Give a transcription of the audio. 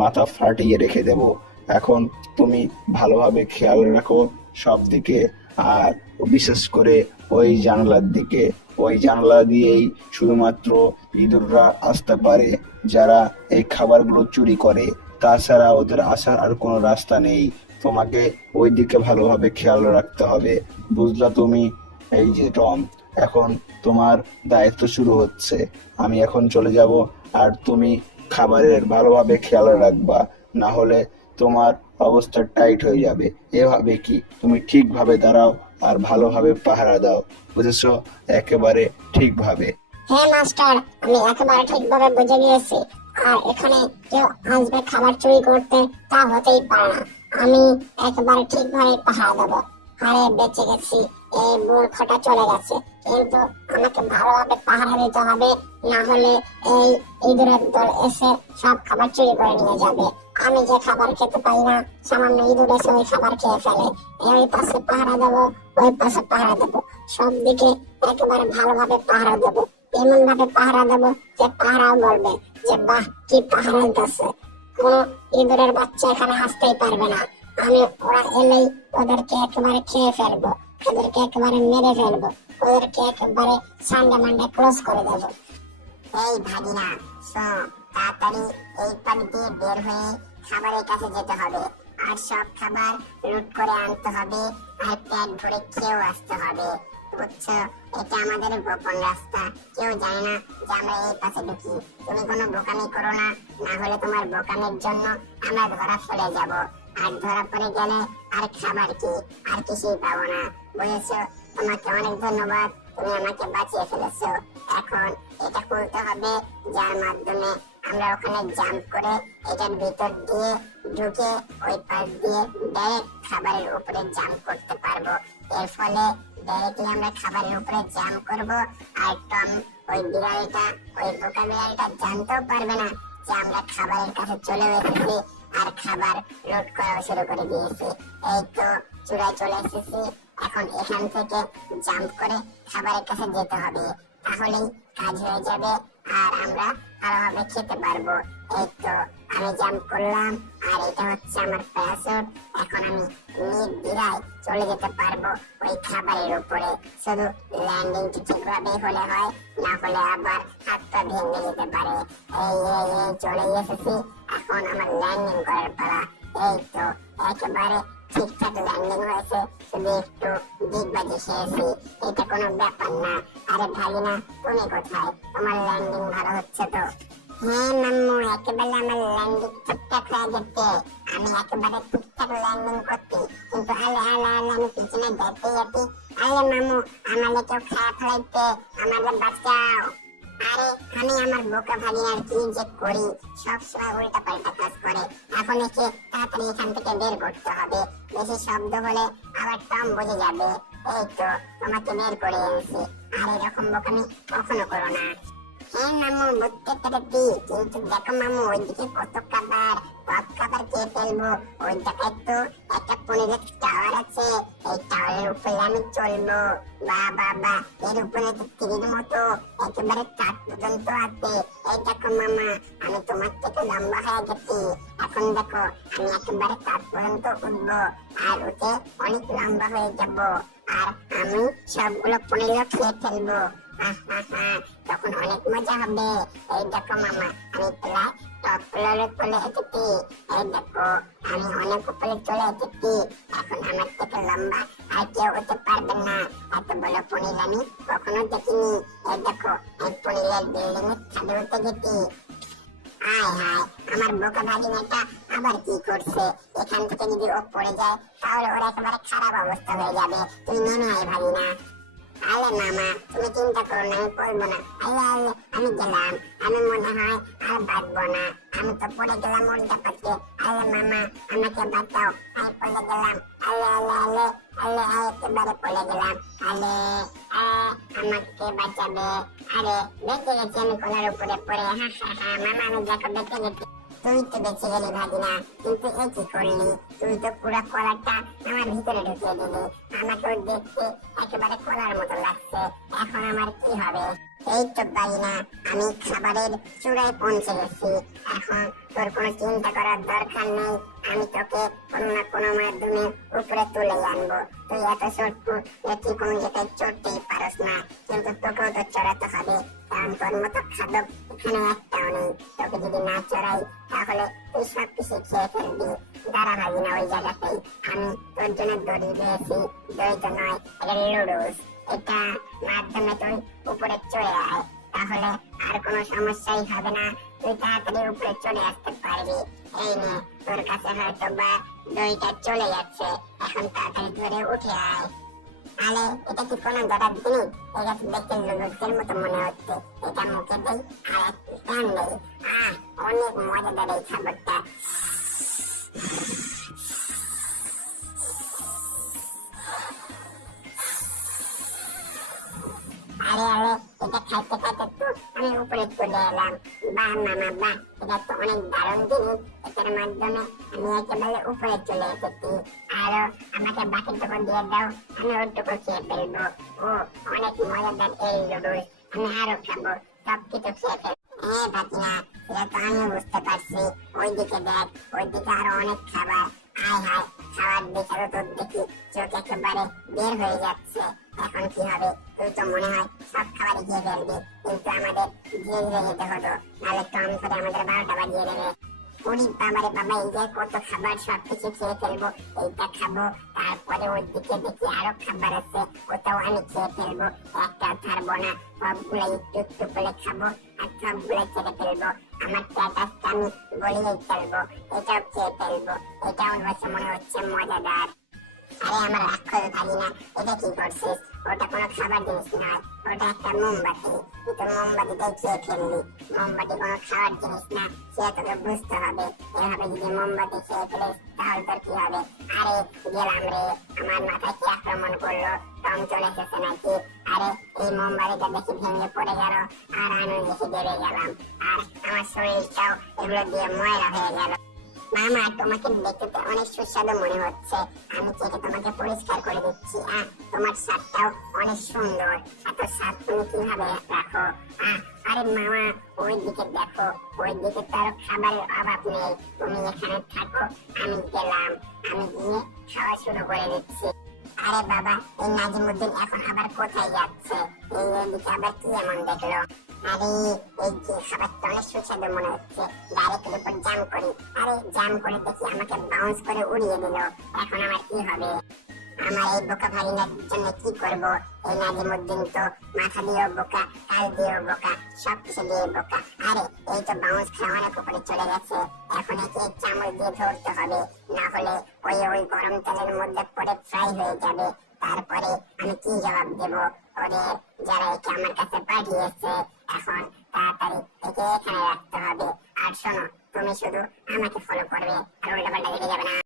মাথা ফাটিয়ে রেখে দেব। এখন তুমি ভালোভাবে খেয়াল রাখো সব দিকে, আর বিশেষ করে ওই জানালার দিকে। ওই জানালা দিয়েই শুধুমাত্র ইঁদুররা আসতে পারে যারা এই খাবারগুলো চুরি করে। তাছাড়া ওদের আসার আর কোনো রাস্তা নেই। তোমাকে ওই দিকে ভালোভাবে খেয়াল রাখতে হবে, বুঝলা তুমি? এই যে টম, এখন তোমার দায়িত্ব শুরু হচ্ছে। আমি এখন চলে যাব, আর তুমি খাবারের ভালোভাবে খেয়াল রাখবা, না হলে তোমার অবস্থা টাইট হয়ে যাবে। এভাবে কি তুমি ঠিকভাবে দাঁড়াও আর ভালোভাবে পাহারা দাও, বুঝেছো? একেবারে ঠিকভাবে। হ্যাঁ মাস্টার, আমি একেবারে ঠিকভাবে বুঝে গিয়েছি। আর এখানে কেউ আসবে খাবার চুরি করতে, তা হতেই পারে না। আমি একেবারে ঠিকভাবে পাহারা দেবো। আরে বেঁচে গেছি, এই মূর্খটা চলে গেছে। কিন্তু আমাকে ভালোভাবে পাহারা দিতে হবে, না হলে এই ইঁদুরের দল এসে সব খাবার চুরি করে নিয়ে যাবে। আমি যে খাবার খেতে পাই না, সামান্য ইঁদুর এসে ওই খাবার খেয়ে ফেলে। এই পাশে পাহারা দেবো, ওই পাশে পাহারা দেবো, সব দিকে একেবারে ভালোভাবে পাহারা দেবো। এমন ভাবে পাহারা দেবো যে পাহারাও বলবে যে বাহ, কি পাহারা দিতেছে। কোন ইঁদুরের বাচ্চা এখানে আসতেই পারবে না। আমি ওরা এলেই ওদেরকে একেবারে খেয়ে ফেলবো, ওদেরকে একেবারে মেরে ফেলবো, ওদেরকে একেবারে সান্ডে মান্ডে ক্লোজ করে দেবো। এই ভাগিনা, শোন, তাড়াতাড়ি এই পাশ দিয়ে বের হয়ে খাবারের কাছে যেতে হবে, আর সব খাবার লুট করে আনতে হবে, আর পেট ভরে খেয়েও আসতে হবে, বুঝছো? এটা আমাদের গোপন রাস্তা, কেউ জানে না যে আমরা এই পাশে ঢুকি। তুমি কোনো বোকামি করো না, না হলে তোমার বোকামির জন্য আমরা ধরা পড়ে যাব। আর ধরা পড়ে গেলে আর খাবার কি, আর কিছুই পাবো না, বুঝেছো? তোমাকে অনেক ধন্যবাদ, তুমি আমাকে বাঁচিয়ে ফেলেছো। এখন এটা খুলতে হবে, যার মাধ্যমে আমরা ওখানে জাম্প করে এটার ভিতর দিয়ে ঢুকে ওই পাশ দিয়ে ডাইরেক্ট খাবারের উপরে জাম্প করতে পারবো। এর ফলে ডাইরেক্টলি আমরা খাবারের উপরে জাম্প করব, আর টম ওই বিড়ালটা, ওই বোকা বিড়ালটা জানতেও পারবে না যে আমরা খাবারের কাছে চলে এসেছি আর খাবার লুট করা শুরু করে দিয়েছি। এই তো চূড়ায় চলে এসেছি, এখন এখান থেকে জাম্প করে খাবারের কাছে যেতে হবে, তাহলেই কাজ হয়ে যাবে আর আমরা ভালোভাবে খেতে পারবো। এই তো আমি জাম্প করলাম, আর এটা হচ্ছে আমার প্যারাসুট। এখন আমি নির্দ্বিধায় চলে যেতে পারবো ওই খাবারের উপরে। শুধু ল্যান্ডিং ঠিকভাবে হলে হয়, না হলে আবার হাতটা ভেঙে যেতে পারে। এই এই এই চলে এসেছি, এখন আমার ল্যান্ডিং করার পালা। এই তো একেবারে ঠিকঠাক ল্যান্ডিং হয়েছে, শুধু একটু ডিগবাজি খেয়েছি, এটা কোনো ব্যাপার না। আরে ভাগিনা, তুমি কোথায়? তোমার ল্যান্ডিং ভালো হচ্ছে তো? হ্যাঁ মাম্মু, একেবারে আমার ল্যান্ডিং ঠিকঠাক হয়ে গেছে। আমি একেবারে ঠিকঠাক ল্যান্ডিং করছি, কিন্তু আলে আলে আলে আমি পিছনে যেতে যেতে, আরে মাম্মু, আমাকে কেউ খারাপ ফেলাইতে, আমাকে বাঁচাও। আরে আমি আমার বোকা ভাগিনার কি যে করি, সবসময় উল্টা পাল্টা কাজ করে। এখন একে তাড়াতাড়ি এখান থেকে বের করতে হবে, বেশি শব্দ হলে আবার টম বুঝে যাবে। এই তো তোমাকে বের করে এনেছি, আর এরকম বোকামি কখনো করো না। হ্যাঁ মামু, বুঝতে পেরেছি, কিন্তু দেখো মামু, ওইদিকে কত খাবার, সব খাবার খেয়ে ফেলবো। ওই জায়গায় তো একটা পনিরের টাওয়ার আছে, এই টাওয়ারের উপরে আমি চলবো। বাহ বাহ বাহ, এর উপরে তো তীরের মতো একেবারে চাঁদ পর্যন্ত আছে। এই দেখো মামা, আমি তোমার থেকে লম্বা হয়ে গেছি। এখন দেখো, আমি একেবারে চাঁদ পর্যন্ত উঠবো, আর উঠে অনেক লম্বা হয়ে যাব, আর আমি সবগুলো পনিরও খেয়ে ফেলবো। তখন অনেক মজা হবে। এই দেখো মামা, আমি প্রায় টপ ফ্লোরে চলে এসেছি। এই দেখো, আমি অনেক উপরে চলে এসেছি। এখন আমার থেকে লম্বা আর কেউ হতে পারবে না। এত বড় পনির আমি কখনো দেখিনি। এই দেখো, এই পনিরের বিল্ডিং এর ছাদে উঠে গেছি। হায় হায়, আমার বোকা ভাগিনাটা আবার কি করছে? এখান থেকে যদি ও পড়ে যায়, তাহলে ওর একেবারে খারাপ অবস্থা হয়ে যাবে। তুমি নেমে আয় ভাগিনা। আলে মামা, তুমি চিন্তা করো না, আমি পড়বো না। আলে আলে, আমি গেলাম, আমি মনে হয় আর বাঁচবো না। আমি তো পড়ে গেলাম উল্টা পাশে। আলে মামা, আমাকে বাঁচাও, আমি পড়ে গেলাম। আলে আলে আলে আলে, একেবারে পড়ে গেলাম। আলে আমাকে বাঁচাবে। আরে বেঁচে গেছি আমি কোলার উপরে পড়ে। হা হা হা, মামা আমি দেখো বেঁচে গেছি। তুই তো বেঁচে গেলি ভাগিনা, কিন্তু এ কি করলি? তুই তো পুরো কলারটা আমার ভিতরে ঢুকিয়ে দিলি। আমাকেও দেখতে একেবারে কলার মতো লাগছে। এখন আমার কি হবে? এই তো ভাগিনা, আমি খাবারের চূড়ায় পৌঁছে গেছি। এখন তোর কোনো চিন্তা করার দরকার নেই। আমি তোকে কোনো না কোনো মাধ্যমে উপরে তুলে আনবো। তুই এত ছোট্টু যে তুই কোনো জায়গায় চড়তেই পারস না, কিন্তু তোকেও তো চড়াতে হবে, কারণ তোর মতো খাদক এখানে একটাও নেই। তোকে যদি না চড়াই তাহলে তুই সবকিছু খেয়ে ফেলবি। দাঁড়া ভাগিনা, ওই জায়গাতেই আমি তোর জন্য দড়ি দিয়েছি। দড়ি তো নয়, এটা লুডুস। এটা মাধ্যমে তুই উপরে চড়ে আয়, তাহলে আর কোনো সমস্যাই হবে না। তুই তাড়াতাড়ি উপরে চলে আসতে পারবি। এই নে, তোর কাছে হয়তো বা দড়িটা চলে যাচ্ছে, এখন তাড়াতাড়ি ধরে উঠে আয়। আলে, এটা কি কোনো ধরার জিনিস? এটা তো দেখতে লুডুসের মতো মনে হচ্ছে। এটা মুখে দেই আর একটু টান দেই। অনেক মজাদার এই খাবারটা। আরে আরে, এটা খাইতে খাইতে তো আমি উপরে চলে এলাম। বাহ মামা বাহ, এটা তো অনেক দারুণ জিনিস। এটার মাধ্যমে আমি একেবারে উপরে চলে এসেছি। আরো আমাকে বাকিটুকু দিয়ে দাও, আমি ওটুকু খেয়ে ফেলবো। ও, অনেক মজাদার এই লুডুস, আমি আরো খাবো, সবকিছু খেয়ে ফেলবো। হ্যাঁ ভাগিনা, এটা তো আমি বুঝতে পারছি। ওইদিকে দেখ, ওইদিকে আরো অনেক খাবার। আয় হায়, খাবার দেখে তো তোর দেখি চোখ একেবারে বের হয়ে যাচ্ছে। এখন কি হবে? তুই তো মনে হয় সব খাবারই খেয়ে ফেলবি, কিন্তু আমাদের ধীরে ধীরে যেতে হতো, নাহলে টম করে আমাদের 12টা বাজিয়ে দেবে। ওরে বাবারে বাবা, এই যে কত খাবার, সবকিছু খেয়ে ফেলবো। এইটা খাবো, তারপরে ওই দিকে দেখি আরো খাবার আছে, ওটাও আমি খেয়ে ফেলবো। একটা ছাড়বো না, সবগুলো একটু একটু করে খাবো আর সবগুলো খেয়ে ফেলবো। আমার স্ট্যাটাসটা আমি গলিয়ে ফেলবো, এটাও খেয়ে ফেলবো। এটাও অবশ্য মনে হচ্ছে মজাদার। আরে আমার রাক্ষস ভাগিনা, এটা কি করছিস? ওটা কোনো খাবার জিনিস নয়, ওটা একটা মোমবাতি। তুই তো মোমবাতিটাই খেয়ে ফেললি। মোমবাতি কোনো খাবার জিনিস না, সে তোকে বুঝতে হবে। এভাবে যদি মোমবাতি খেয়ে ফেলিস তাহলে তোর কি হবে? আরে গেলাম রে, আমার মাথায় কি আক্রমণ করলো? টম চলে এসেছে নাকি? আরে এই মোমবাতিটা দেখি ভেঙে পড়ে গেল, আর আমি দেখি দেবে গেলাম, আর আমার শরীরটাও এগুলো দিয়ে ময়লা হয়ে গেল। মামা, তোমাকে দেখতে তো অনেক সুস্বাদু মনে হচ্ছে। আমি কেটে তোমাকে পরিষ্কার করে দিচ্ছি। তোমার স্বাদটাও অনেক সুন্দর। এত স্বাদ তুমি কিভাবে রাখো? আরে মামা, ওই দিকে দেখো, ওই দিকে তো আরো খাবারের অভাব নেই। তুমি এখানে থাকো, আমি গেলাম, আমি গিয়ে খাওয়া শুরু করে দিচ্ছি। আরে বাবা, এই নাজিমুদ্দিন এখন আবার কোথায় যাচ্ছে? এই দিকে আবার কি এমন দেখলো? আরে এই যে খাবারটা অনেক সুস্বাদু মনে হচ্ছে, ডাইরেক্ট উপর জাম করি। আরে জাম করে দেখি আমাকে বাউন্স করে উড়িয়ে দিল। এখন আমার কি হবে? আমার এই বোকা ভাগিনার জন্য কি করব? এই নাজিমুদ্দিন তো মাথা দিয়েও বোকা, কাল দিয়েও বোকা, সবকিছু দিয়ে বোকা। আরে এই তো বাউন্স খেয়ে অনেক উপরে চলে গেছে। এখন একে চামচ দিয়ে ধরতে হবে, না হলে ওই গরম তেলের মধ্যে পড়ে ফ্রাই হয়ে যাবে। তারপরে আমি কি জবাব দেব ওদের, যারা একে আমার কাছে পাঠিয়েছে? এখন তাড়াতাড়ি একে এখানে রাখতে হবে। আর শোনো, তুমি শুধু আমাকে ফলো করবে, আর উল্টাপাল্টা যেতে যাবে না।